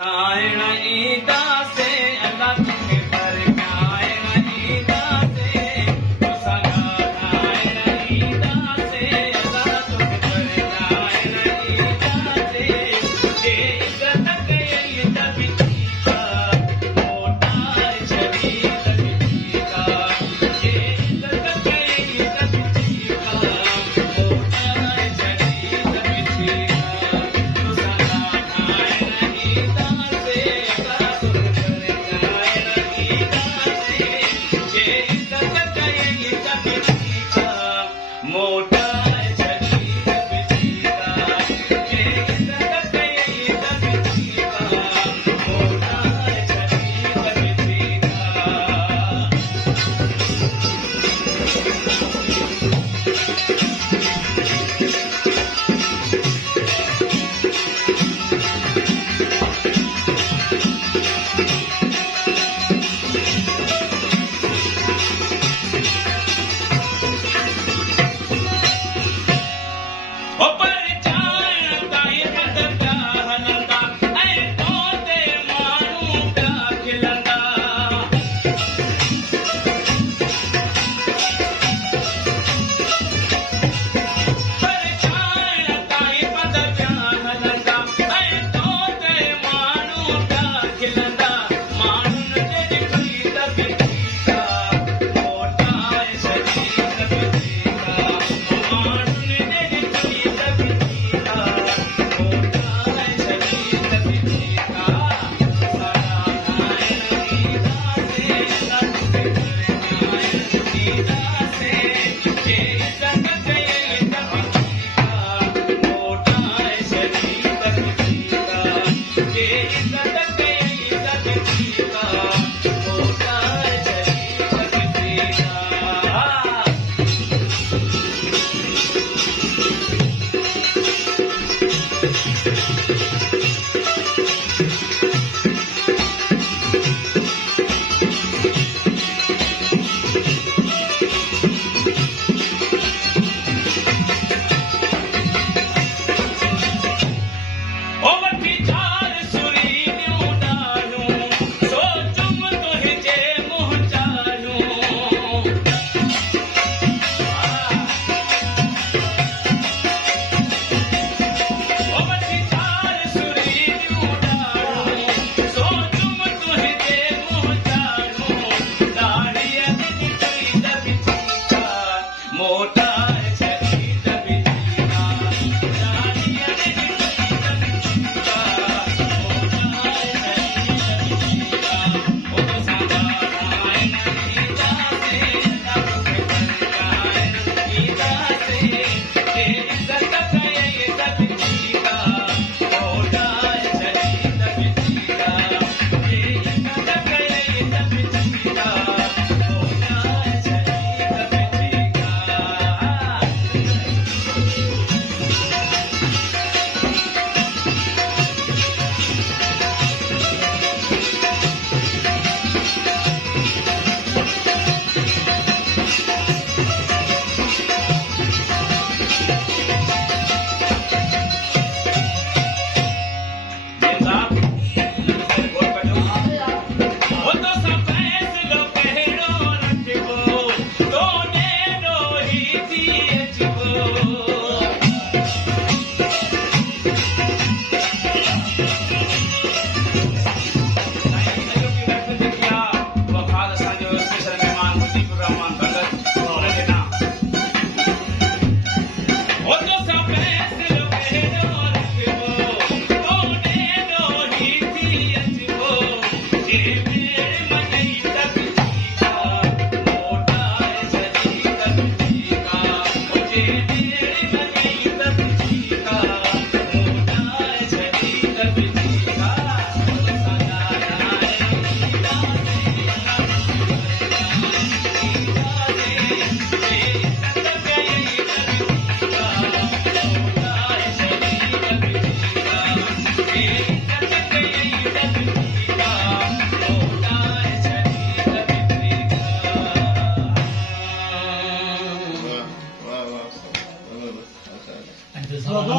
आयण ईदा से अल्लाह तुखे पर आयण ईदा से तो सगा आयण ईदा से अल्लाह तुखे पर आयण ईदा से ये इज्जत के इज्जत बिका मोटा शरीर बिका ये इज्जत के इज्जत बिका मोटा शरीर बिका तो सगा आयण ईदा मोटा शरीर बिका ये इज्जत के इज्जत बिका मोटा शरीर बिका ये इज्जत के इज्जत